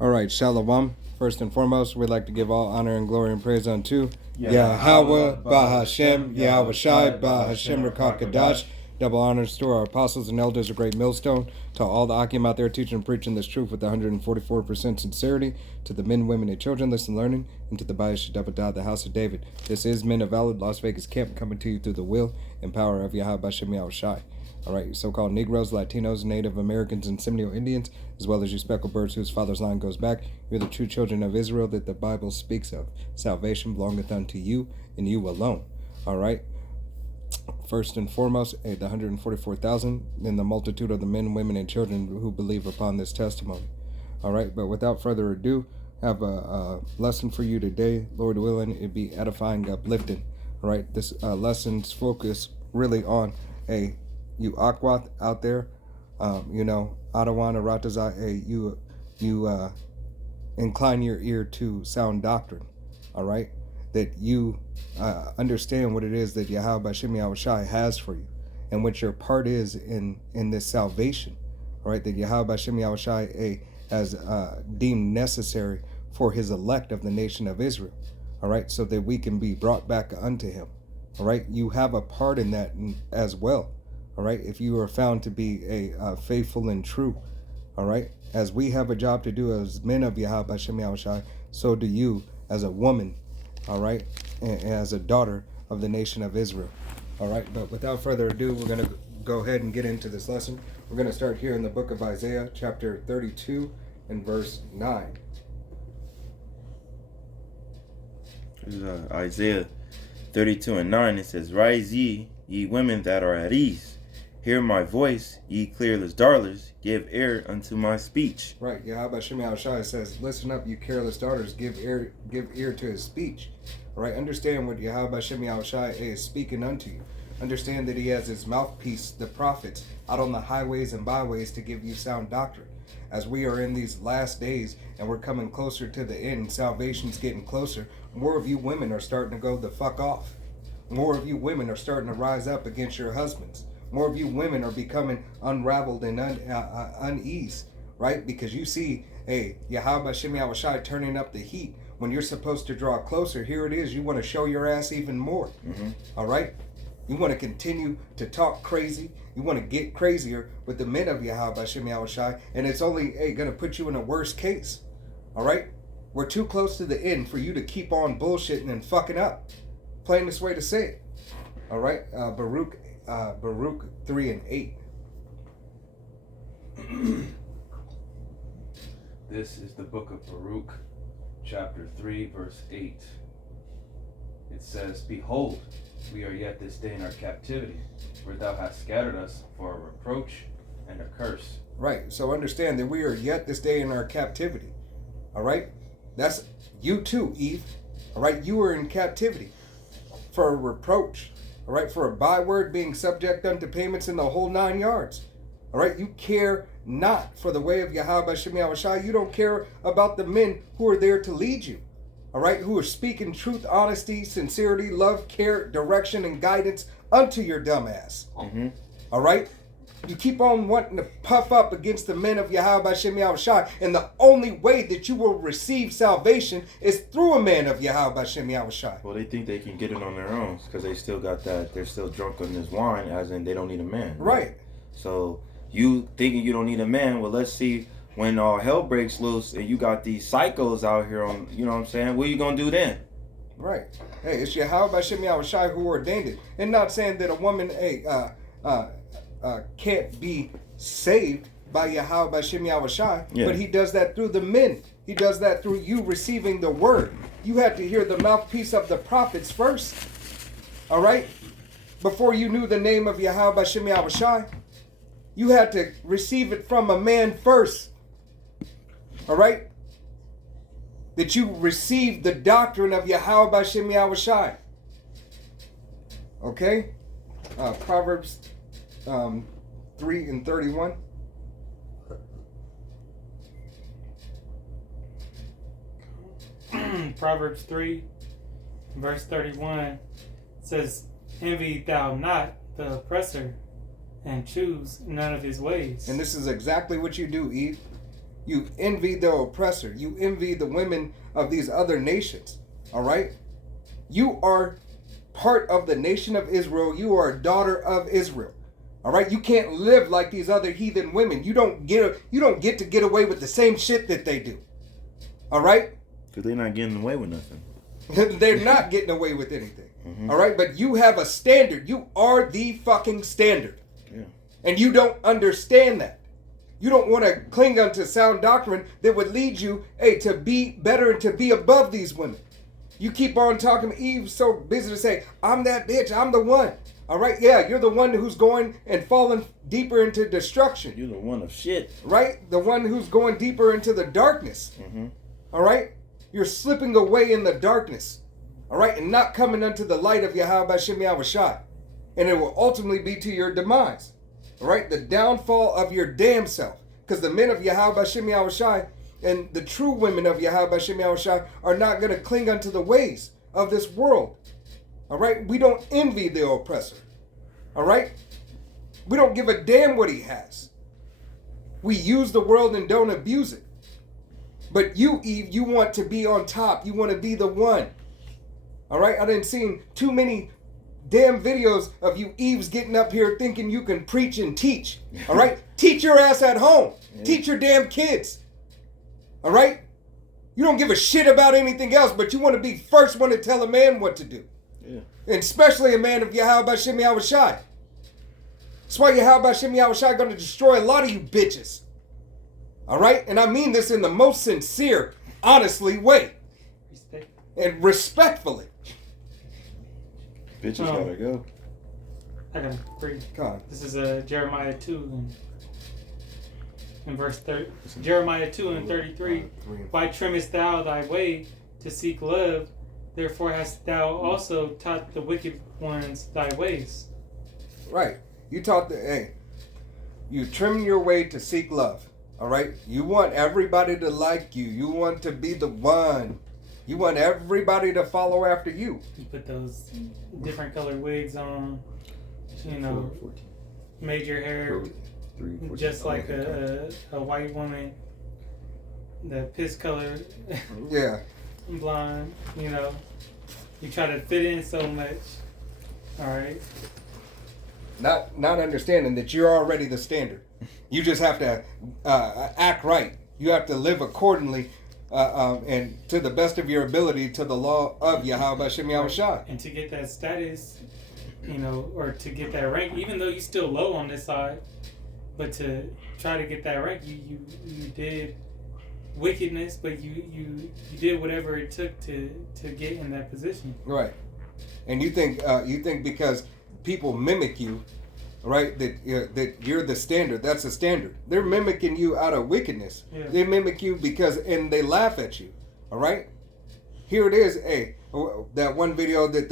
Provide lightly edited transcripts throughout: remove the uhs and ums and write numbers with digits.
All right, Shalom. First and foremost, we'd like to give all honor and glory and praise unto Yahweh, Bahashem, Yahweh Shai, Bahashem, Rakakadash. Double honors to our apostles and elders of Great Millstone, to all the Akim out there teaching and preaching this truth with 144% sincerity, to the men, women, and children listening, learning, and to the Bayash Dabadah, the house of David. This is Men of Valid, Las Vegas camp, coming to you through the will and power of Yahweh Bashem Yahweh Shai. All right, you so-called Negroes, Latinos, Native Americans, and Seminole Indians, as well as you speckled birds whose father's line goes back, you're the true children of Israel that the Bible speaks of. Salvation belongeth unto you, and you alone. All right? First and foremost, the 144,000, and the multitude of the men, women, and children who believe upon this testimony. All right, but without further ado, I have a lesson for you today. Lord willing, it be edifying, uplifting. All right, this lesson's focus really on you Akwath out there, Adawan Aratazai, you incline your ear to sound doctrine, all right? That you understand what it is that Yahweh Bashem Yahweh Shai has for you, and what your part is in this salvation, all right? That Yahweh Bashem Yahweh Shai has deemed necessary for his elect of the nation of Israel, all right? So that we can be brought back unto him, all right? You have a part in that as well. All right, if you are found to be a faithful and true, all right, as we have a job to do as men of Yahweh Bashem Yahweh Shai, so do you as a woman, all right, and as a daughter of the nation of Israel, all right. But without further ado, we're going to go ahead and get into this lesson. We're going to start here in the book of Isaiah, chapter 32 and verse 9. Isaiah 32 and 9, it says, "Rise ye women that are at ease. Hear my voice, ye careless daughters, give ear unto my speech." Right, Yahweh Bashem Yahweh Shai says, listen up, you careless daughters, give ear to his speech. All right, understand what Yahweh Bashem Yahweh Shai is speaking unto you. Understand that he has his mouthpiece, the prophets, out on the highways and byways to give you sound doctrine. As we are in these last days and we're coming closer to the end, salvation's getting closer, more of you women are starting to go the fuck off. More of you women are starting to rise up against your husbands. More of you women are becoming unraveled and unease, right? Because you see, Yahweh Bashem Yahweh Shai turning up the heat when you're supposed to draw closer. Here it is. You want to show your ass even more, all right? You want to continue to talk crazy. You want to get crazier with the men of Yahweh Bashem Yahweh Shai, and it's only going to put you in a worse case, all right? We're too close to the end for you to keep on bullshitting and fucking up. Plainest way to say it, all right? Baruch 3 and 8. This is the book of Baruch, chapter 3, verse 8. It says, "Behold, we are yet this day in our captivity, where thou hast scattered us for a reproach and a curse." Right, so understand that we are yet this day in our captivity. All right? That's you too, Eve. All right, you are in captivity for a reproach. All right, for a byword, being subject unto payments in the whole 9 yards. All right, you care not for the way of Yahweh Bashem Yahweh Shai. You don't care about the men who are there to lead you. All right, who are speaking truth, honesty, sincerity, love, care, direction, and guidance unto your dumb ass. All right? You keep on wanting to puff up against the men of Yahweh Bashem Yahweh Shai, and the only way that you will receive salvation is through a man of Yahweh Bashem Yahweh Shai. Well, they think they can get it on their own because they still got that. They're still drunk on this wine, as in they don't need a man. Right. So you thinking you don't need a man? Well, let's see when all hell breaks loose and you got these psychos out here on. You know what I'm saying? What are you gonna do then? Right. Hey, it's Yahweh Bashem Yahweh Shai who ordained it, and not saying that a woman, can't be saved by Yahweh Bashem Yahweh Shai, but he does that through the men. He does that through you receiving the word. You had to hear the mouthpiece of the prophets first, all right? Before you knew the name of Yahweh Bashem Yahweh Shai, you had to receive it from a man first, all right? That you received the doctrine of Yahweh Bashem Yahweh Shai, okay? Proverbs 3 and 31. Proverbs 3, verse 31 says, "Envy thou not the oppressor, and choose none of his ways." And this is exactly what you do, Eve. You envy the oppressor. You envy the women of these other nations. All right? You are part of the nation of Israel. You are a daughter of Israel. All right? You can't live like these other heathen women. You don't get to get away with the same shit that they do. All right? Because they're not getting away with nothing. They're not getting away with anything. All right? But you have a standard. You are the fucking standard. Yeah. And you don't understand that. You don't want to cling unto sound doctrine that would lead you, to be better and to be above these women. You keep on talking. Eve's so busy to say, I'm that bitch. I'm the one. All right? Yeah, you're the one who's going and falling deeper into destruction. You're the one of shit. Right? The one who's going deeper into the darkness. All right? You're slipping away in the darkness. All right? And not coming unto the light of Yahweh Shem Yahushai. And it will ultimately be to your demise. All right? The downfall of your damn self. Because the men of Yahweh Shem Yahushai and the true women of Yahweh Shem Yahushai are not going to cling unto the ways of this world. All right? We don't envy the oppressor. All right? We don't give a damn what he has. We use the world and don't abuse it. But you, Eve, you want to be on top. You want to be the one. All right? I done seen too many damn videos of you Eves getting up here thinking you can preach and teach. All right? Teach your ass at home. Yeah. Teach your damn kids. All right? You don't give a shit about anything else, but you want to be first one to tell a man what to do. Yeah. And especially a man of Yahweh Shem Yahushai. That's why Yahweh Shem Yahushai going to destroy a lot of you bitches. All right? And I mean this in the most sincere, honestly way. And respectfully. Bitches gotta go. I gotta read. God. This is Jeremiah 2 in verse 30. Jeremiah 2 and 33. Why trimmest thou thy way to seek love? Therefore hast thou also taught the wicked ones thy ways. Right. You taught you trim your way to seek love. All right. You want everybody to like you. You want to be the one. You want everybody to follow after you. You put those different colored wigs on, made your hair just like a white woman, the piss color, yeah, blonde. You try to fit in so much. All right. Not understanding that you're already the standard. You just have to act right. You have to live accordingly. And to the best of your ability to the law of Yahweh Shem Yahushai. And to get that status, or to get that rank, even though you're still low on this side, but to try to get that rank, you did wickedness, but you did whatever it took to get in that position. Right. And you think because people mimic you, right, that you're the standard. That's the standard. They're mimicking you out of wickedness. Yeah. They mimic you and they laugh at you. All right. Here it is. That one video that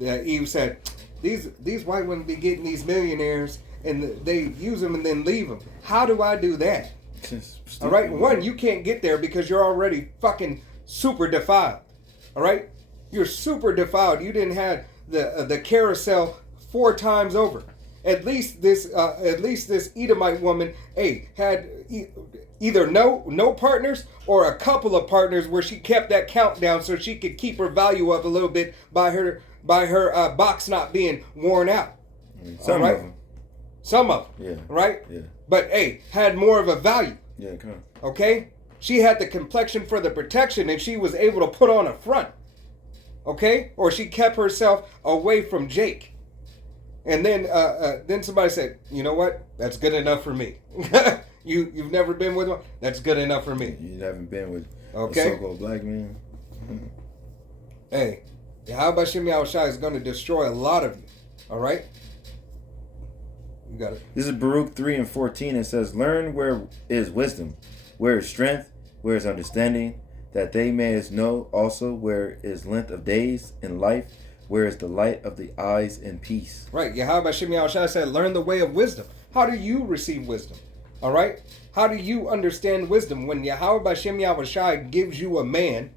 that Eve said, these white women be getting these millionaires and they use them and then leave them. How do I do that? All right. One, you can't get there because you're already fucking super defiled. All right. You're super defiled. You didn't have the carousel 4 times over. At least this Edomite woman, had either no partners or a couple of partners where she kept that count down so she could keep her value up a little bit by her box not being worn out. Some of them. Some of them. Yeah. Right? Yeah. But had more of a value. Yeah, come on. Okay? She had the complexion for the protection and she was able to put on a front. Okay? Or she kept herself away from Jake. And then somebody said, you know what? That's good enough for me. You've never been with one? That's good enough for me. You haven't been with a so-called black man? Yahweh Shem Yahushai is going to destroy a lot of you. All right? You got it. This is Baruch 3 and 14. It says, learn where is wisdom, where is strength, where is understanding, that they may know also where is length of days and life, where is the light of the eyes and peace. Right. Yahweh Shem Yahushai said, learn the way of wisdom. How do you receive wisdom? All right? How do you understand wisdom? When Yahweh Shem Yahushai gives you a man,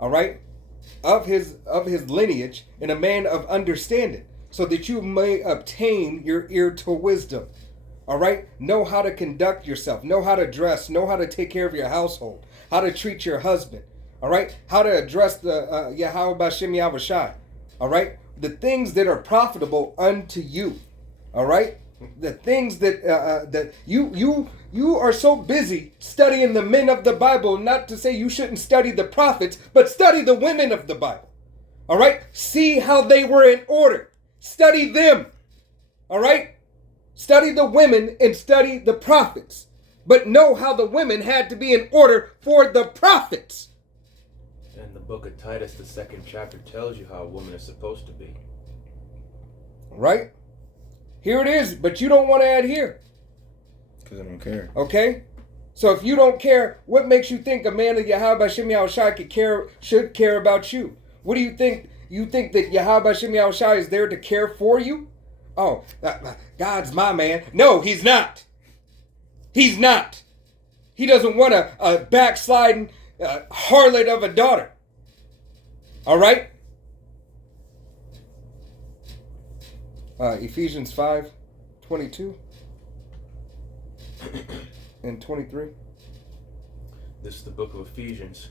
all right, of his lineage and a man of understanding, so that you may obtain your ear to wisdom. All right? Know how to conduct yourself. Know how to dress. Know how to take care of your household. How to treat your husband. All right? How to address the Yahweh Bashem Yahweh Shai. All right? The things that are profitable unto you. All right? The things that that you are so busy studying the men of the Bible, not to say you shouldn't study the prophets, but study the women of the Bible. All right? See how they were in order. Study them. All right? Study the women and study the prophets. But know how the women had to be in order for the prophets. And the book of Titus, the 2nd chapter, tells you how a woman is supposed to be. Right? Here it is, but you don't want to adhere. Because I don't care. Okay? So if you don't care, what makes you think a man of Yahweh Bashem Yahweh Shai should care about you? What do you think? You think that Yahweh Bashem Yahweh Shai is there to care for you? Oh, God's my man. No, he's not. He's not. He doesn't want a backsliding harlot of a daughter. All right? Ephesians 5:22 and 23. This is the book of Ephesians,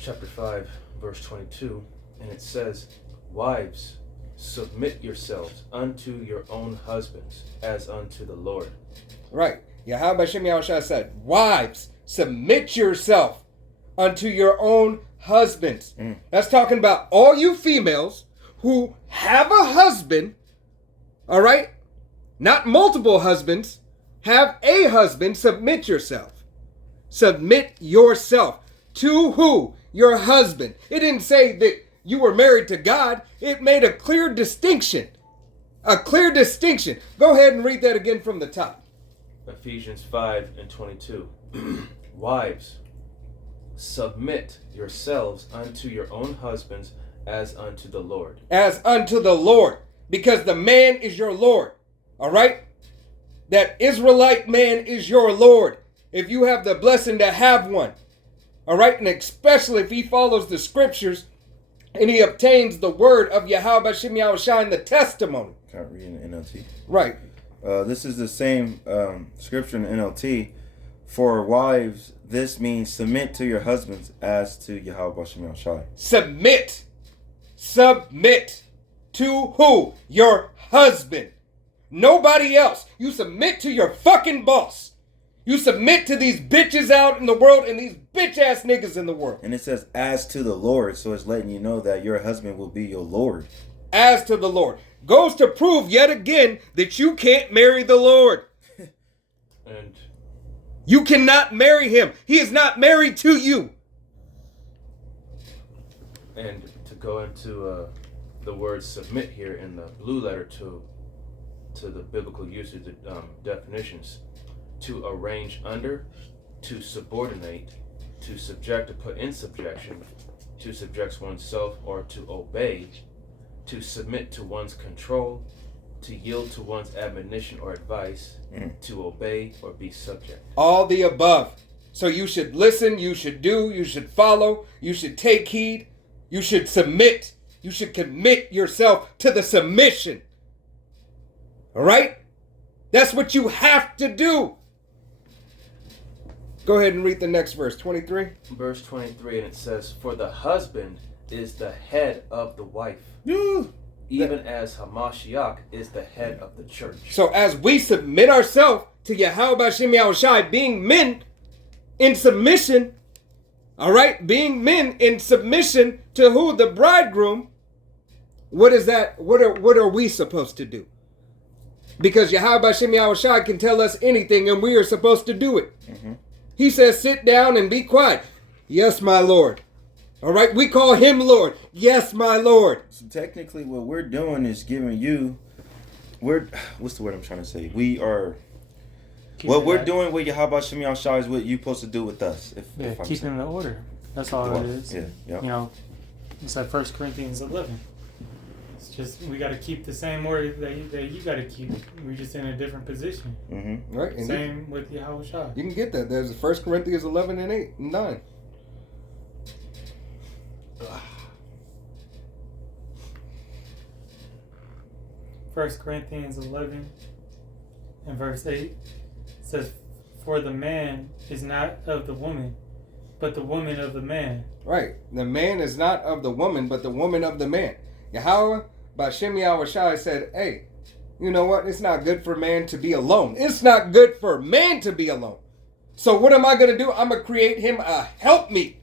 chapter 5, verse 22. And it says, "Wives, submit yourselves unto your own husbands, as unto the Lord." Right. Yahweh Bashem Yahweh Shai said, wives, submit yourself unto your own husbands. That's talking about all you females who have a husband, all right? Not multiple husbands. Have a husband. Submit yourself. Submit yourself. To who? Your husband. It didn't say that you were married to God. It made a clear distinction. A clear distinction. Go ahead and read that again from the top. Ephesians 5 and 22. Wives, submit yourselves unto your own husbands as unto the Lord. As unto the Lord. Because the man is your Lord. All right? That Israelite man is your Lord. If you have the blessing to have one. All right? And especially if he follows the scriptures and he obtains the word of Yahweh Bashem Yahweh Shai in the testimony. Can't read in the NLT. Right. This is the same scripture in the NLT. For wives, this means submit to your husbands as to Yahweh Bashem Yahweh Shai. Submit. Submit. To who? Your husband. Nobody else. You submit to your fucking boss. You submit to these bitches out in the world and these bitch ass niggas in the world. And it says as to the Lord, so it's letting you know that your husband will be your Lord. As to the Lord. Goes to prove yet again that you can't marry the Lord. And you cannot marry him. He is not married to you. And to go into the word submit here in the blue letter to the biblical usage definitions: to arrange under, to subordinate, to subject or put in subjection, to subject oneself or to obey, to submit to one's control, to yield to one's admonition or advice, to obey or be subject. All the above. So you should listen, you should do, you should follow, you should take heed, you should submit, you should commit yourself to the submission. All right? That's what you have to do. Go ahead and read the next verse, 23. Verse 23, and it says, "For the husband is the head of the wife, even as Hamashiach is the head of the church." So as we submit ourselves to Yahweh Bashem Yahweh Shai, being men in submission, all right, being men in submission to who? The bridegroom. What is that? What are we supposed to do? Because Yahweh Bashem Yahweh Shai can tell us anything and we are supposed to do it. He says, sit down and be quiet. Yes, my Lord. All right, we call him Lord. Yes, my Lord. So technically what we're doing is giving you, what's the word I'm trying to say? What we're doing with Yahweh Shem Yahweh Shai is what you're supposed to do with us. If keeping the order. That's all it is. Yeah. You know, it's like 1 Corinthians 11. It's just, we got to keep the same order that you got to keep. We're just in a different position. Right. And Same with Yahweh Shai. You can get that. There's 1 Corinthians 11 and 8 and 9. First Corinthians 11 in verse 8 says, "For the man is not of the woman, but the woman of the man." Right. The man is not of the woman, but the woman of the man. Yahweh, Bashem Yahweh Shai said, hey, you know what? It's not good for man to be alone. It's not good for man to be alone. So what am I going to do? I'm going to create him a helpmeet.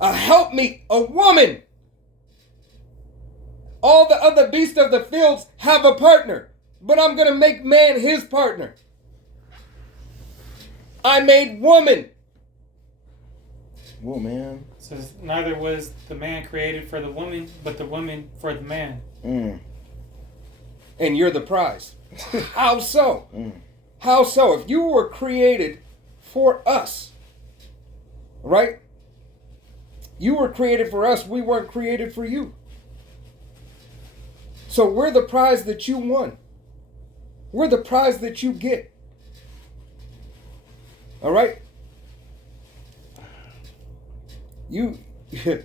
A helpmeet, a woman. All the other beasts of the fields have a partner, but I'm going to make man his partner. I made woman. Whoa, man. It says, "Neither was the man created for the woman, but the woman for the man." Mm. And you're the prize. How so? Mm. How so? If you were created for us, right? You were created for us. We weren't created for you. So we're the prize that you won. We're the prize that you get. All right? Yahweh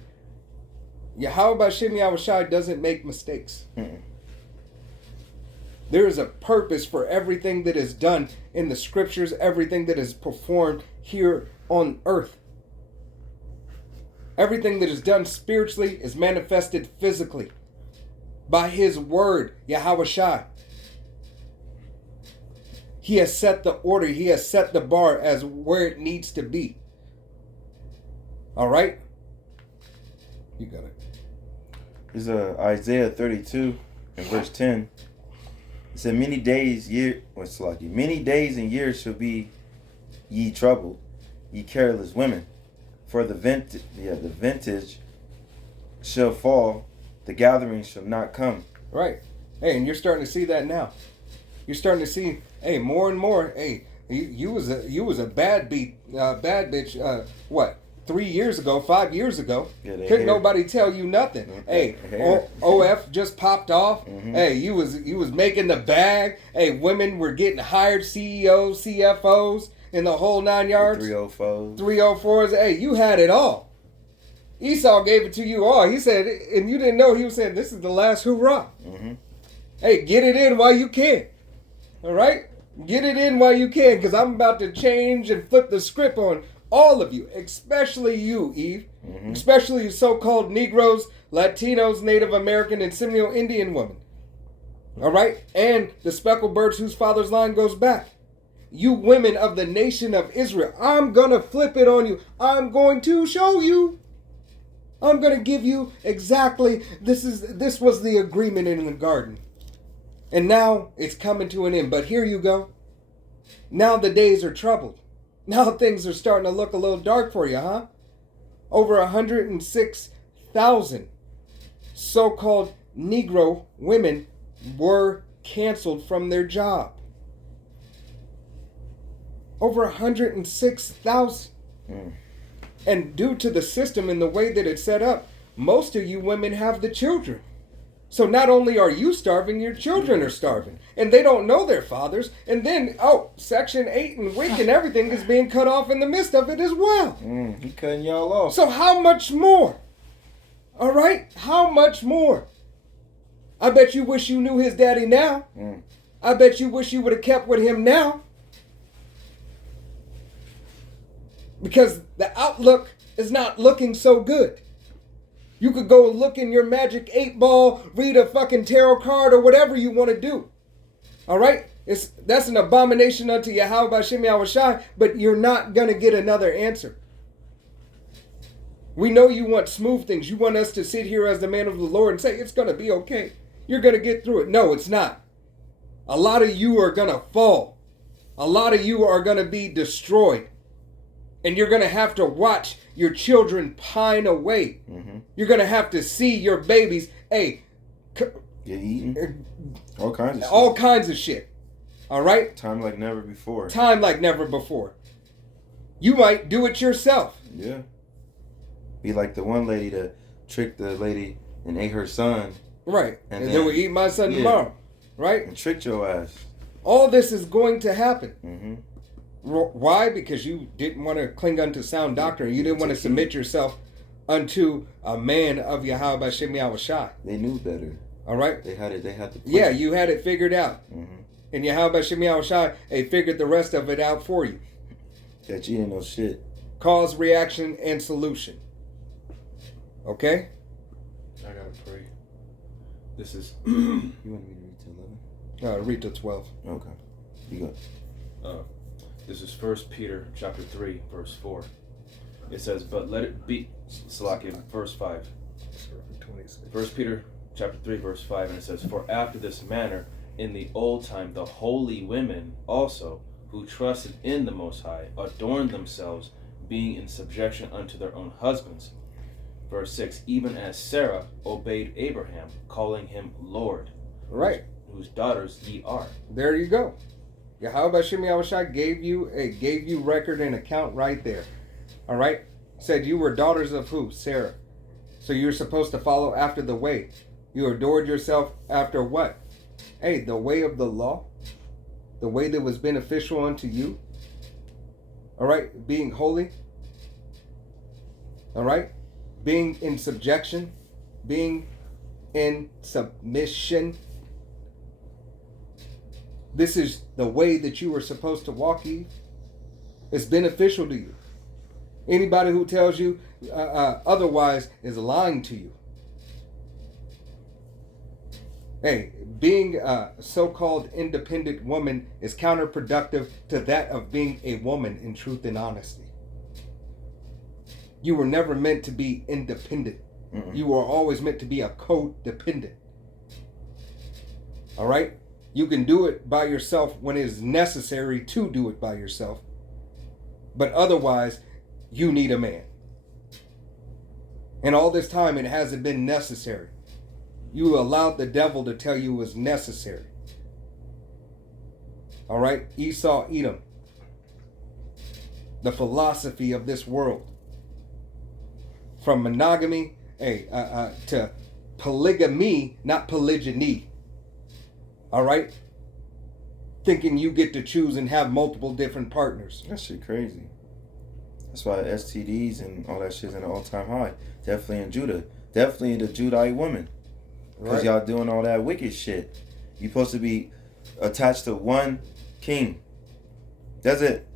Bashem Yahweh Shai doesn't make mistakes. Mm. There is a purpose for everything that is done in the scriptures, everything that is performed here on earth. Everything that is done spiritually is manifested physically by his word, Yahweh Shai. He has set the order. He has set the bar as where it needs to be. All right? You got it. There's Isaiah 32 and verse 10. It said, many days and years shall be ye troubled, ye careless women. For the vintage shall fall, the gathering shall not come. Right. Hey, and you're starting to see that now. You're starting to see, hey, more and more. Hey, you was a bad bitch. What? 3 years ago, 5 years ago, couldn't nobody tell you nothing. Hey, OF just popped off. Mm-hmm. Hey, you was making the bag. Hey, women were getting hired, CEOs, CFOs, in the whole 9 yards. 304s. 304s. Hey, you had it all. Esau gave it to you all. He said, and you didn't know, he was saying, this is the last hurrah. Mm-hmm. Hey, get it in while you can. All right? Get it in while you can, because I'm about to change and flip the script on all of you, especially you, Eve. Mm-hmm. Especially you so-called Negroes, Latinos, Native American, and Seminole Indian women. All right? And the speckled birds whose father's line goes back. You women of the nation of Israel, I'm going to flip it on you. I'm going to show you. I'm going to give you exactly, this was the agreement in the garden. And now it's coming to an end. But here you go. Now the days are troubled. Now things are starting to look a little dark for you, huh? Over 106,000 so-called Negro women were canceled from their job. Over 106,000. Mm. And due to the system and the way that it's set up, most of you women have the children. So not only are you starving, your children are starving. And they don't know their fathers. And then, Section 8 and WIC and everything is being cut off in the midst of it as well. He cutting y'all off. So how much more? All right? How much more? I bet you wish you knew his daddy now. I bet you wish you would have kept with him now. Because the outlook is not looking so good. You could go look in your magic 8-ball, read a fucking tarot card or whatever you want to do. All right? That's an abomination unto Yahweh Bashem Yahweh Shai, but you're not going to get another answer. We know you want smooth things. You want us to sit here as the man of the Lord and say, it's going to be okay. You're going to get through it. No, it's not. A lot of you are going to fall. A lot of you are going to be destroyed. And you're going to have to watch your children pine away. Mm-hmm. You're going to have to see your babies, get eaten. All kinds of shit. All kinds of shit. All right? Time like never before. Time like never before. You might do it yourself. Yeah. Be like the one lady that tricked the lady and ate her son. Right. And then we eat my son tomorrow. Right? And tricked your ass. All this is going to happen. Mm-hmm. Why? Because you didn't want to cling unto sound doctrine. You didn't want to submit yourself unto a man of Yahweh Bashem Yahweh Shai. They knew better. All right? They had the plan. Yeah, you had it figured out. Mm-hmm. And Yahweh Shem Yahushai, figured the rest of it out for you. That you didn't know shit. Cause, reaction, and solution. Okay? I gotta pray. This is. You want me to read to 11? Read to 12. Okay. You go. This is 1 Peter chapter 3, verse 4. It says, but let it be, Salakia, verse 5. 1 Peter chapter 3, verse 5, and it says, for after this manner, in the old time, the holy women also, who trusted in the Most High, adorned themselves, being in subjection unto their own husbands. Verse 6, even as Sarah obeyed Abraham, calling him Lord, Right. whose daughters ye are. There you go. Yahweh Shem Yahushai gave you record and account right there. All right? Said you were daughters of who? Sarah. So you're supposed to follow after the way. You adored yourself after what? The way of the law. The way that was beneficial unto you. All right? Being holy. All right? Being in subjection. Being in submission. This is the way that you were supposed to walk, Eve. It's beneficial to you. Anybody who tells you otherwise is lying to you. Being a so-called independent woman is counterproductive to that of being a woman in truth and honesty. You were never meant to be independent. Mm-mm. You were always meant to be a codependent. All right? You can do it by yourself when it is necessary to do it by yourself. But otherwise, you need a man. And all this time, it hasn't been necessary. You allowed the devil to tell you it was necessary. All right? Esau, Edom. The philosophy of this world. From monogamy to polygamy, not polygyny. All right? Thinking you get to choose and have multiple different partners. That shit crazy. That's why STDs and all that shit's in an all-time high. Definitely in Judah. Definitely the Judite woman. Because y'all doing all that wicked shit. You supposed to be attached to one king. That's it.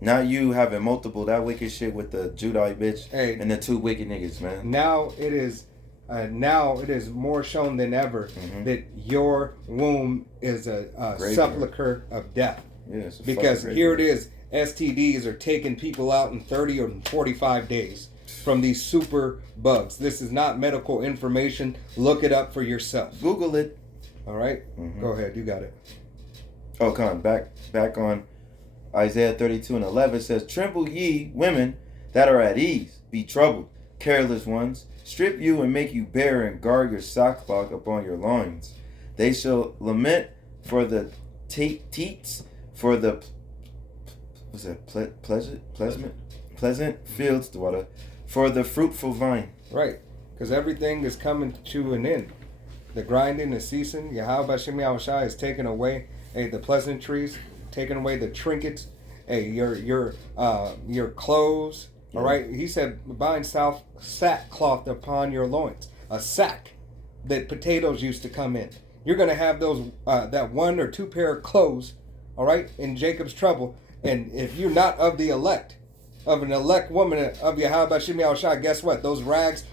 Not you having multiple, that wicked shit with the Judite bitch and the two wicked niggas, man. Now it is more shown than ever that your womb is a sepulcher of death. Yeah, because here it is, STDs are taking people out in 30 or 45 days from these super bugs. This is not medical information. Look it up for yourself. Google it. All right? Go ahead. You got it. Oh, come on. Back on Isaiah 32:11 says, tremble ye, women that are at ease. Be troubled, careless ones. Strip you and make you bare and guard your sackcloth upon your loins. They shall lament for the teats, for the pleasant fields, daughter, for the fruitful vine. Right, because everything is coming to an end. The grinding is ceasing. Yahweh Shem Yahushai is taking away the pleasantries, taking away the trinkets, your clothes. All right, he said, bind sackcloth upon your loins, a sack that potatoes used to come in. You're going to have those that 1 or 2 pair of clothes, all right, in Jacob's trouble. And if you're not of the elect, of an elect woman of Yahweh Shem Yahushai, guess what? Those rags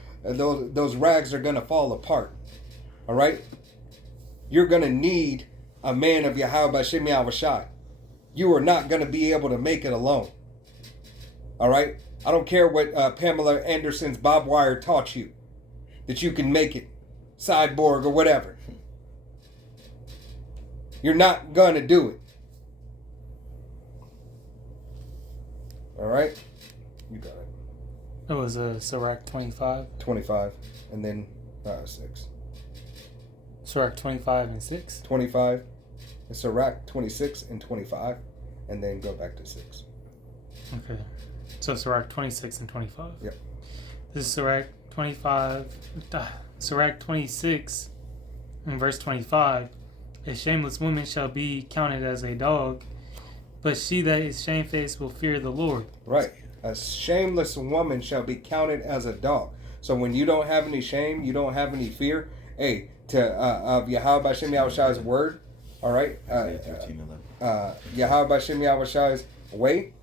are going to fall apart. All right? You're going to need a man of Yahweh Shem Yahushai. You are not going to be able to make it alone. All right? I don't care what Pamela Anderson's Bob Wire taught you, that you can make it, Cyborg or whatever. You're not going to do it. All right? You got it. It was Sirach 25. 25, and then 6. Sirach 25 and 6. 25, and Sirach 26 and 25, and then go back to 6. Okay. So Sirach 26 and 25. Yep. This is Sirach 25. Sirach 26 and verse 25. A shameless woman shall be counted as a dog, but she that is shamefaced will fear the Lord. Right. A shameless woman shall be counted as a dog. So when you don't have any shame, you don't have any fear, of Yahweh Shem Yahushua's word, All right. Isaiah 13:11. Yahweh Bashem Yahushai's way.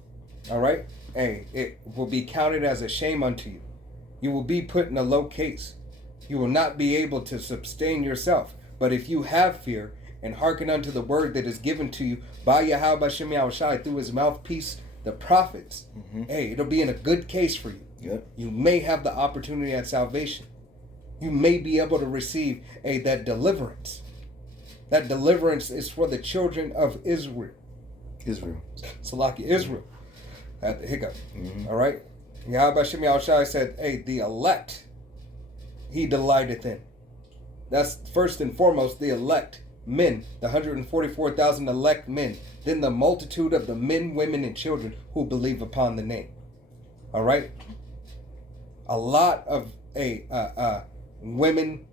All right. Hey, it will be counted as a shame unto you. You will be put in a low case. You will not be able to sustain yourself. But if you have fear and hearken unto the word that is given to you by Yahweh Bashem Yahushai through his mouthpiece, the prophets, hey, it'll be in a good case for you. Yep. You may have the opportunity at salvation. You may be able to receive that deliverance. That deliverance is for the children of Israel. Salaki, Israel. At the hiccup. All right? Yahweh Bashem Yahushai said, hey, the elect he delighteth in. That's first and foremost the elect men, the 144,000 elect men. Then the multitude of the men, women, and children who believe upon the name. All right? A lot of women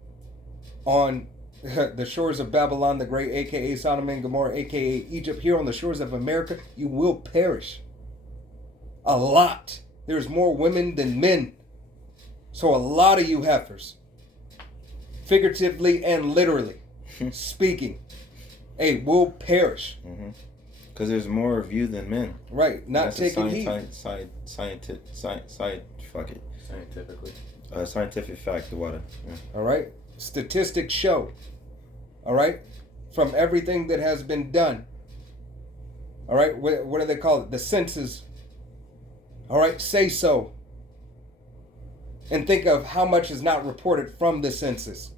on the shores of Babylon the Great, a.k.a. Sodom and Gomorrah, a.k.a. Egypt, here on the shores of America, you will perish. A lot. There's more women than men. So a lot of you heifers, figuratively and literally speaking, will perish. Because there's more of you than men. Right. Not taking heed. Scientifically. Scientific fact, the water. Yeah. All right. Statistics show. All right. From everything that has been done. All right. What do they call it? The census. All right. Say so. And think of how much is not reported from the census.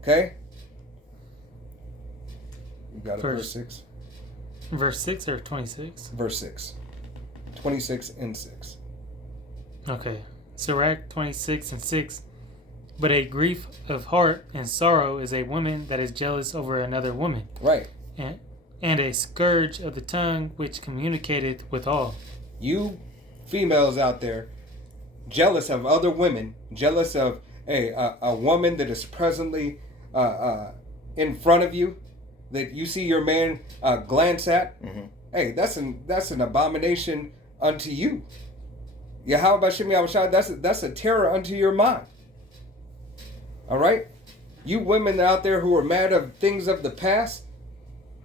Okay? You got it, verse 6. Verse 6 or 26? Verse 6. 26 and 6. Okay. Sirach 26 and 6. But a grief of heart and sorrow is a woman that is jealous over another woman. Right. And a scourge of the tongue which communicateth with all. You females out there, jealous of other women, jealous of a woman that is presently in front of you, that you see your man glance at. Hey, that's an abomination unto you. Yahweh Bashem Yahushai, that's a terror unto your mind. All right? You women out there who are mad of things of the past,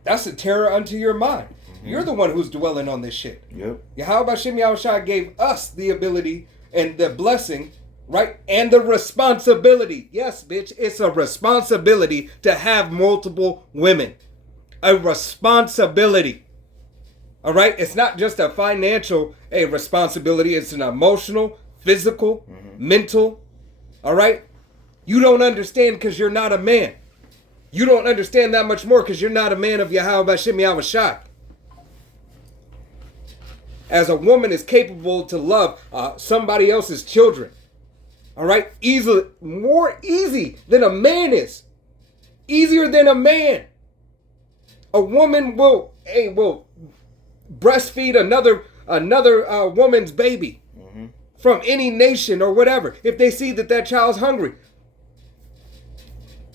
that's a terror unto your mind. You're the one who's dwelling on this shit. Yep. Yahweh Bashem Yahushai gave us the ability and the blessing, right? And the responsibility. Yes, bitch, it's a responsibility to have multiple women. A responsibility. All right? It's not just a financial responsibility. It's an emotional, physical, mental. All right? You don't understand because you're not a man. You don't understand that much more because you're not a man of Yahweh Bashem Yahushai. As a woman is capable to love somebody else's children. All right? More easy than a man is. Easier than a man. A woman will breastfeed another woman's baby from any nation or whatever if they see that child's hungry.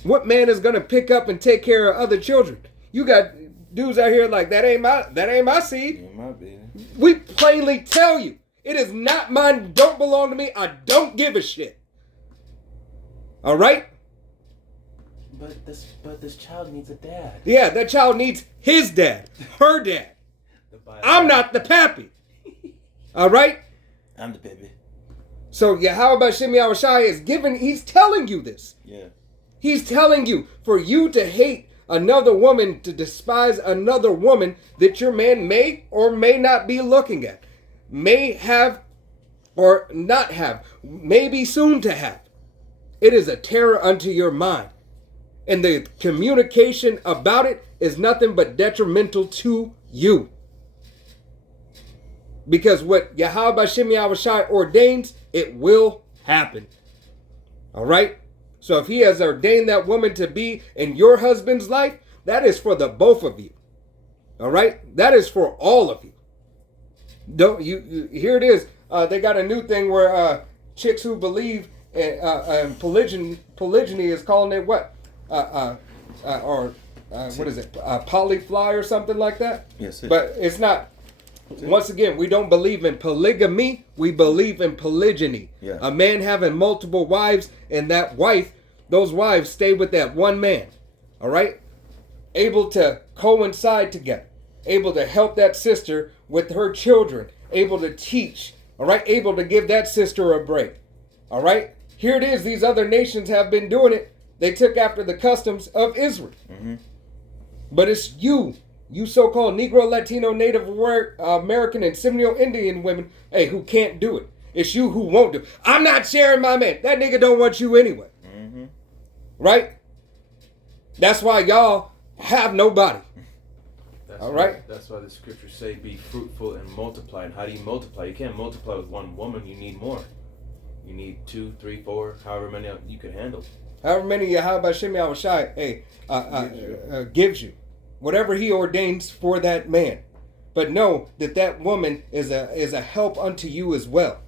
What man is going to pick up and take care of other children? You got dudes out here like, that ain't my seed. Ain't my baby. We plainly tell you, it is not mine, don't belong to me, I don't give a shit. All right? But this child needs a dad. Yeah, that child needs his dad, her dad. I'm not the pappy. All right? I'm the baby. So Yahweh Bashem Yahushai he's telling you this. Yeah. He's telling you, for you to hate another woman, to despise another woman that your man may or may not be looking at, may have or not have, may be soon to have. It is a terror unto your mind. And the communication about it is nothing but detrimental to you. Because what Yahweh Bashem Yahushai ordains, it will happen. All right? So if he has ordained that woman to be in your husband's life, that is for the both of you. All right? That is for all of you. Don't you here it is. They got a new thing where chicks who believe in polygyny is calling it what? What is it? Polyfly or something like that? Yes. But it's not. Once again, we don't believe in polygamy. We believe in polygyny. Yeah. A man having multiple wives, and those wives stay with that one man. All right? able to coincide together, able to help that sister with her children, able to teach, all right, able to give that sister a break, all right? Here it is. These other nations have been doing it. They took after the customs of Israel. Mm-hmm. But it's you so-called Negro, Latino, Native American, and Seminole Indian women, hey, who can't do it. It's you who won't do it. I'm not sharing my man. That nigga don't want you anyway. Mm-hmm. Right? That's why y'all have nobody. All right? That's why the scriptures say be fruitful and multiply. And how do you multiply? You can't multiply with one woman. You need more. You need 2, 3, 4, however many you can handle. However many Yahweh Shem Yahushai gives you. Whatever he ordains for that man. But know that that woman is a help unto you as well.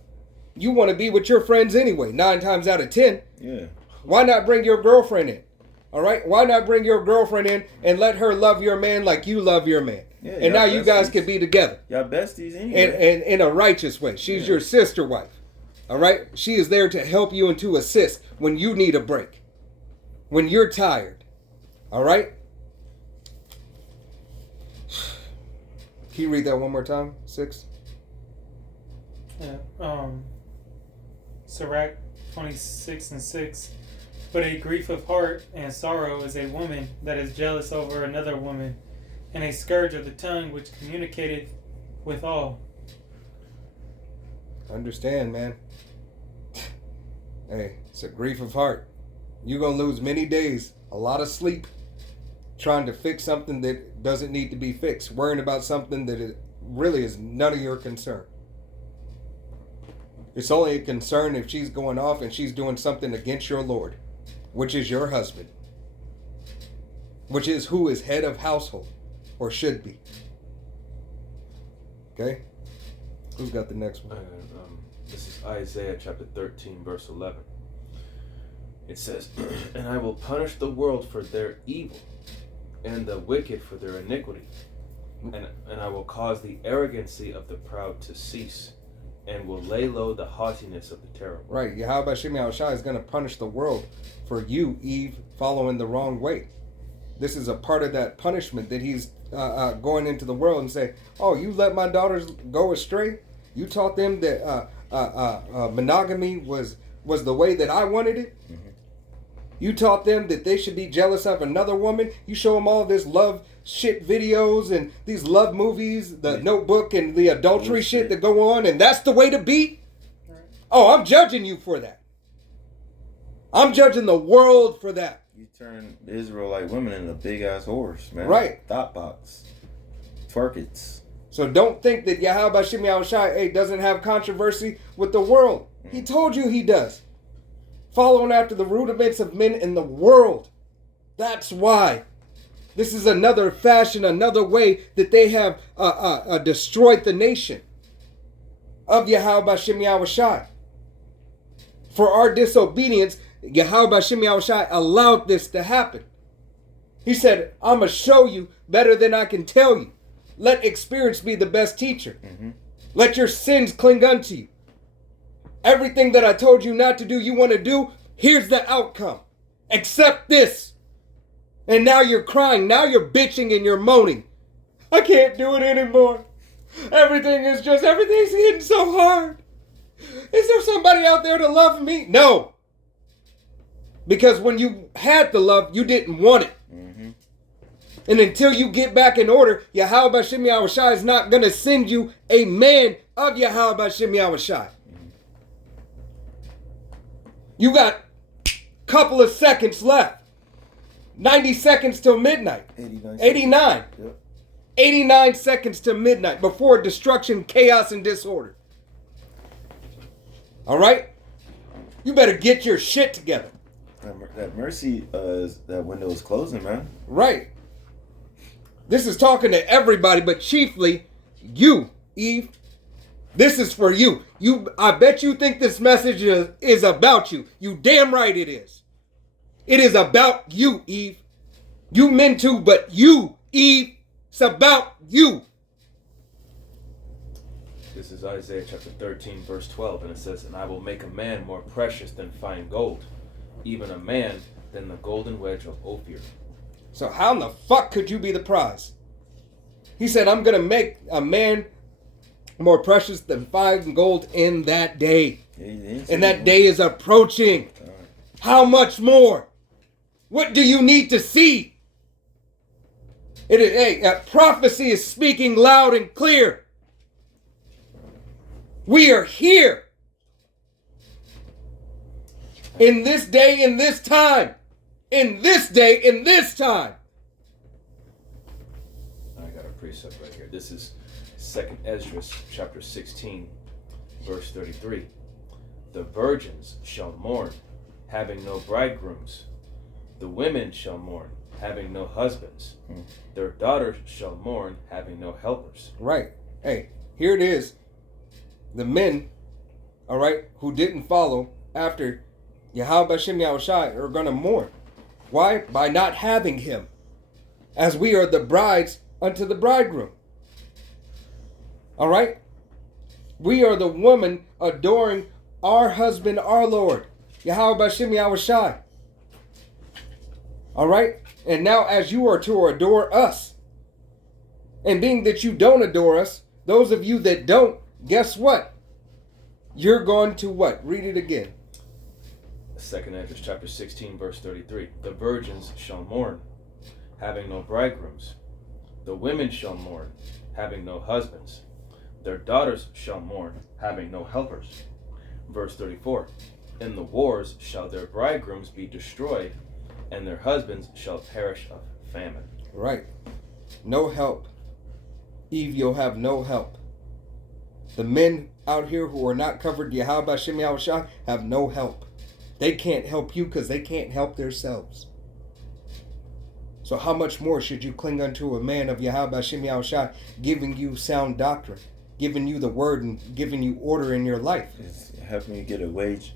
You want to be with your friends anyway, 9 times out of 10. Yeah. Why not bring your girlfriend in? All right? Why not bring your girlfriend in and let her love your man like you love your man? Yeah, and now you guys can be together. Y'all besties anyway. And in a righteous way. She's your sister wife. All right? She is there to help you and to assist when you need a break. When you're tired. All right? Can you read that one more time? 6? Yeah. Sirach 26:6. But a grief of heart and sorrow is a woman that is jealous over another woman, and a scourge of the tongue which communicateth with all. Understand, man. Hey, it's a grief of heart. You're going to lose many days, a lot of sleep, trying to fix something that doesn't need to be fixed, worrying about something that it really is none of your concern. It's only a concern if she's going off and she's doing something against your Lord, which is your husband, which is who is head of household, or should be. Okay? Who's got the next one? This is Isaiah chapter 13, verse 11. It says, and I will punish the world for their evil, and the wicked for their iniquity. And I will cause the arrogancy of the proud to cease, and will lay low the haughtiness of the terrible. Right. Yahweh Shem Yahushai is going to punish the world for you, Eve, following the wrong way. This is a part of that punishment that he's going into the world and say, oh, you let my daughters go astray? You taught them that monogamy was the way that I wanted it? Mm-hmm. You taught them that they should be jealous of another woman? You show them all this love shit videos and these love movies, the Notebook and the adultery shit that go on, and that's the way to be? Right. Oh, I'm judging you for that. I'm judging the world for that. You turn Israelite women into big ass horse, man. Right. Thought box. Twerkets. So don't think that Yahweh Shem Yahushai doesn't have controversy with the world. He told you he does. Following after the rudiments of men in the world. That's why. This is another fashion, another way that they have destroyed the nation of Yahweh Shem Yahushai. For our disobedience, Yahweh Shem Yahushai allowed this to happen. He said, I'm going to show you better than I can tell you. Let experience be the best teacher. Mm-hmm. Let your sins cling unto you. Everything that I told you not to do, you want to do, here's the outcome. Accept this. And now you're crying. Now you're bitching and you're moaning. I can't do it anymore. Everything's hitting so hard. Is there somebody out there to love me? No. Because when you had the love, you didn't want it. Mm-hmm. And until you get back in order, Yahweh Shem Yahushai is not going to send you a man of Yahweh Shem Yahushai. You got a couple of seconds left. 90 seconds till midnight. 89. Yep. 89 seconds to midnight before destruction, chaos, and disorder. All right? You better get your shit together. That mercy, that window is closing, man. Right. This is talking to everybody, but chiefly you, Eve. This is for you. I bet you think this message is about you. You damn right it is. It is about you, Eve. You men too, but you, Eve, it's about you. This is Isaiah chapter 13, verse 12, and it says, and I will make a man more precious than fine gold, even a man than the golden wedge of Ophir. So how in the fuck could you be the prize? He said, I'm going to make a man more precious than fine gold in that day. And that day is approaching. How much more? What do you need to see? Prophecy is speaking loud and clear. We are here. In this day, in this time. In this day, in this time. I got a precept right here. This is 2nd Ezra chapter 16, verse 33. The virgins shall mourn, having no bridegrooms. The women shall mourn, having no husbands. Their daughters shall mourn, having no helpers. Right. Hey, here it is. The men, all right, who didn't follow after Yahweh Bashem Yahushai are going to mourn. Why? By not having him. As we are the brides unto the bridegroom. All right? We are the woman adoring our husband, our Lord, Yahweh Bashem Yahushai. All right? And now as you are to adore us, and being that you don't adore us, those of you that don't, guess what? You're going to what? Read it again. 2nd Ezra chapter 16, verse 33. The virgins shall mourn, having no bridegrooms. The women shall mourn, having no husbands. Their daughters shall mourn, having no helpers. Verse 34. In the wars shall their bridegrooms be destroyed, and their husbands shall perish of famine. Right. No help. Eve, you'll have no help. The men out here who are not covered Yahweh Bashem Yahushai have no help. They can't help you because they can't help themselves. So how much more should you cling unto a man of Yahweh Bashem Yahushai giving you sound doctrine, giving you the word and giving you order in your life? It's helping you get a wedge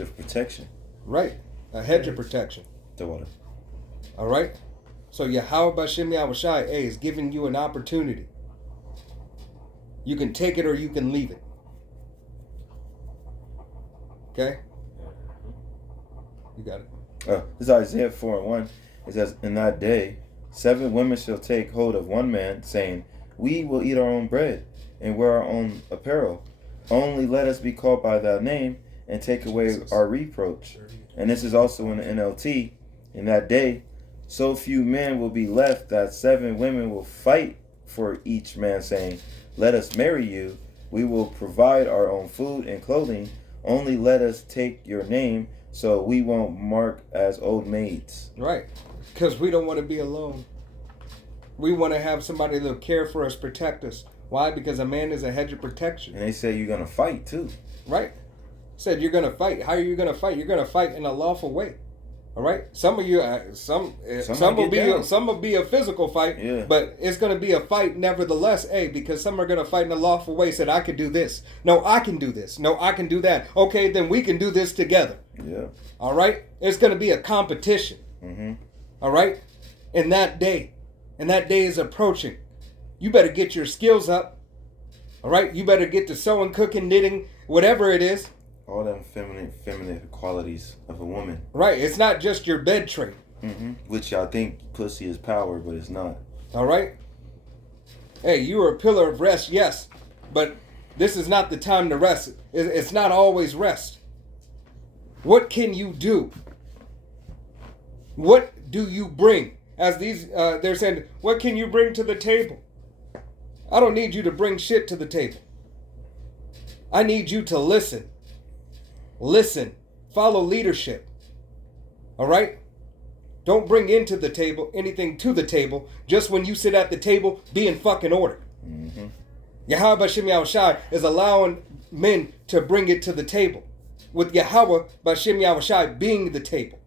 of protection. Right. A hedge of protection. The water. All right. So Yahweh Bashem Yahushai is giving you an opportunity. You can take it or you can leave it. Okay? You got it. This is Isaiah 4:1. It says, in that day, 7 women shall take hold of one man, saying, we will eat our own bread and wear our own apparel. Only let us be called by thy name and take away our reproach. And this is also in the NLT. In that day, so few men will be left that 7 women will fight for each man, saying, let us marry you. We will provide our own food and clothing. Only let us take your name so we won't mark as old maids. Right. Because we don't want to be alone. We want to have somebody that'll care for us, protect us. Why? Because a man is a hedge of protection. And they say you're going to fight too. Right. Said you're going to fight. How are you going to fight? You're going to fight in a lawful way. All right. Some of you, some will be a physical fight, yeah. But it's going to be a fight nevertheless. Because some are going to fight in a lawful way. Said I could do this. No, I can do this. No, I can do that. Okay, then we can do this together. Yeah. All right. It's going to be a competition. Mm-hmm. All right. In that day, and that day is approaching. You better get your skills up. All right. You better get to sewing, cooking, knitting, whatever it is. All them feminine qualities of a woman. Right. It's not just your bed tray. Mm-hmm. Which y'all think pussy is power, but it's not. All right. Hey, you are a pillar of rest, yes. But this is not the time to rest. It's not always rest. What can you do? What do you bring? As these, they're saying, what can you bring to the table? I don't need you to bring shit to the table. I need you to listen. Listen. Follow leadership. All right? Don't bring into the table anything to the table. Just when you sit at the table, be in fucking order. Mm-hmm. Yahweh Bashem Yahushai is allowing men to bring it to the table. With Yahweh Bashem Yahushai being the table.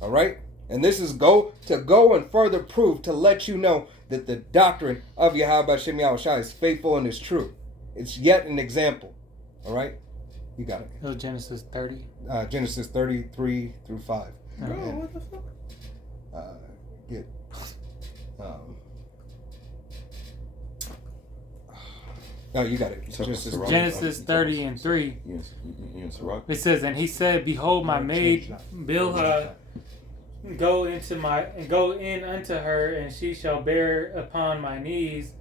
All right? And this is go and further prove to let you know that the doctrine of Yahweh Bashem Yahushai is faithful and is true. It's yet an example. All right? You got it. It was Genesis 30. Genesis 33 through 5. Bro, what the fuck? Oh, you got it. You talking Just about Sirach? Genesis 30 and 3. You in Sirach? It says, and he said, Behold, my maid Bilhah, go in unto her, and she shall bear upon my knees,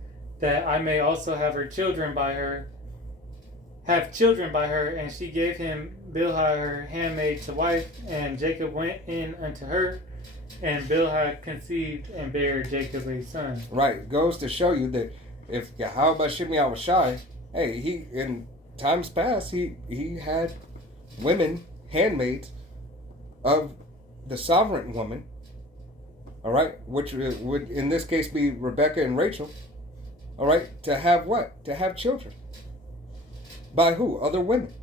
that I may also have children by her. And she gave him Bilhah her handmaid to wife, and Jacob went in unto her, and Bilhah conceived and bare Jacob a son. Right. Goes to show you that if Yahweh Bashim Yahushai, hey, he in times past he had women, handmaids of the sovereign woman. All right, which would in this case be Rebecca and Rachel. All right, to have what? To have children. By who? Other women.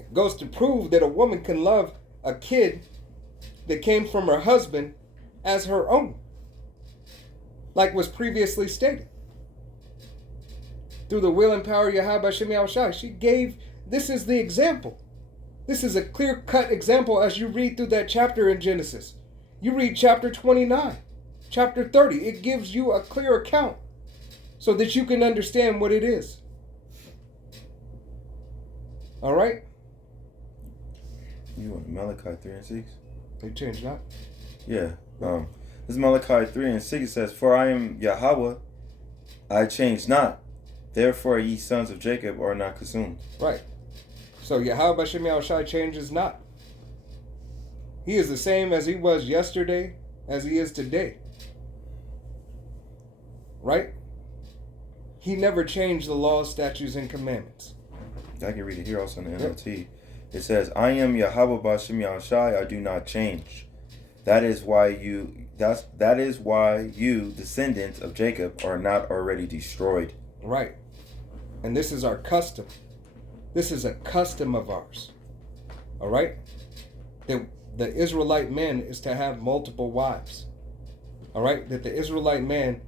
It goes to prove that a woman can love a kid that came from her husband as her own, like was previously stated. Through the will and power of Yahweh Hashem Yahushai, she gave, this is the example. This is a clear-cut example as you read through that chapter in Genesis. You read chapter 29, chapter 30. It gives you a clear account so that you can understand what it is. All right? You want Malachi 3 and 6? They changed that? Yeah. This is Malachi 3 and 6. It says, For I am Yahweh, I change not. Therefore ye sons of Jacob are not consumed. Right. So Yahweh Bashem Yahushai changes not. He is the same as he was yesterday, as he is today. Right? He never changed the laws, statutes, and commandments. I can read it here also in the NLT. It says, I am Yahweh Bashem Yahushai, I do not change. That is why you, descendants of Jacob, are not already destroyed. Right. And this is our custom. This is a custom of ours. All right? The Israelite man is to have multiple wives. All right? That the Israelite man,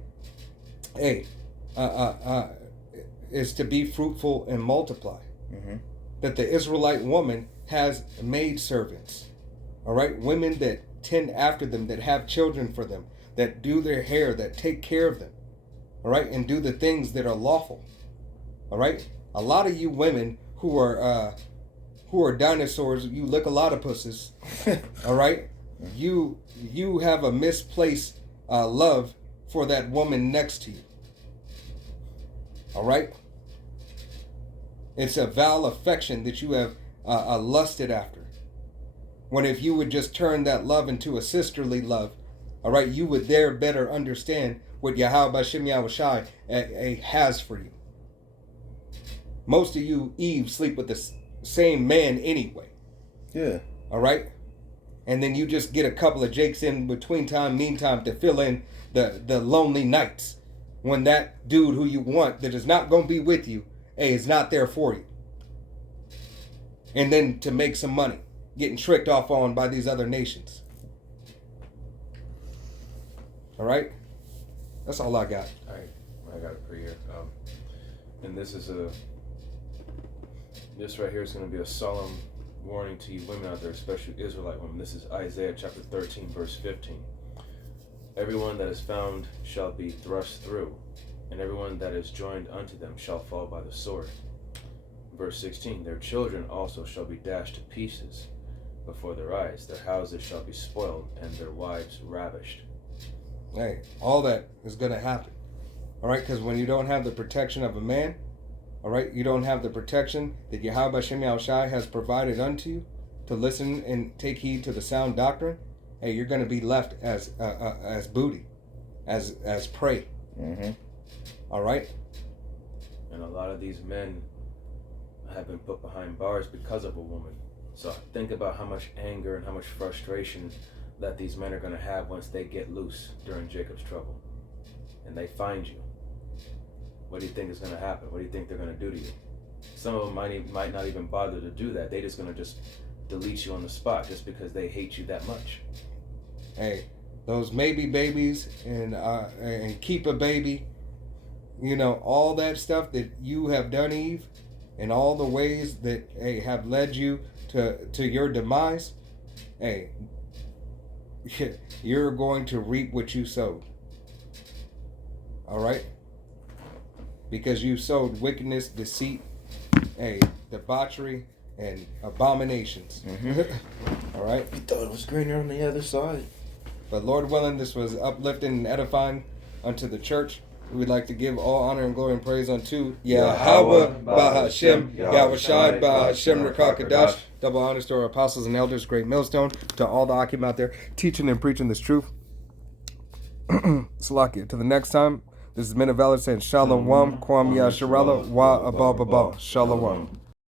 is to be fruitful and multiply. Mm-hmm. That the Israelite woman has maidservants. All right? Women that tend after them, that have children for them, that do their hair, that take care of them. All right? And do the things that are lawful. All right? A lot of you women who are dinosaurs, you lick a lot of pussies. All right? You have a misplaced love for that woman next to you. All right? It's a vile affection that you have lusted after. When if you would just turn that love into a sisterly love, all right, you would there better understand what Yahweh Bashem Yahushai has for you. Most of you Eve sleep with the same man anyway. Yeah. All right? And then you just get a couple of Jakes in meantime to fill in the lonely nights when that dude who you want that is not going to be with you, is not there for you. And then to make some money, getting tricked off on by these other nations. All right? That's all I got. All right, I got it for you. And this right here is going to be a solemn warning to you women out there, especially Israelite women. This is Isaiah chapter 13, verse 15. Everyone that is found shall be thrust through, and everyone that is joined unto them shall fall by the sword. Verse 16, their children also shall be dashed to pieces before their eyes. Their houses shall be spoiled, and their wives ravished. Hey, all that is going to happen. All right, because when you don't have the protection of a man, all right, you don't have the protection that Yahweh Bashem Yahushai has provided unto you to listen and take heed to the sound doctrine. Hey, you're going to be left as booty, as prey. Mm-hmm. All right. And a lot of these men have been put behind bars because of a woman. So think about how much anger and how much frustration that these men are going to have once they get loose during Jacob's trouble, and they find you. What do you think is going to happen? What do you think they're going to do to you? Some of them might not even bother to do that. They're just going to just delete you on the spot just because they hate you that much. Hey, those maybe babies and keep a baby, you know, all that stuff that you have done, Eve, and all the ways that have led you to your demise. Hey, you're going to reap what you sowed. All right. because you sowed wickedness, deceit, debauchery, and abominations. All right? You thought it was greener on the other side. But Lord willing, this was uplifting and edifying unto the church. We would like to give all honor and glory and praise unto Yahweh, Bahashem, Yahweh Shai, Bahashem, Rakakadash. Double honors to our apostles and elders, great millstone, to all the Akim out there teaching and preaching this truth. Salakia. To the next time, this is Men of Valor saying Shalom, Kwam Yasharala, Wa Abba Shalom.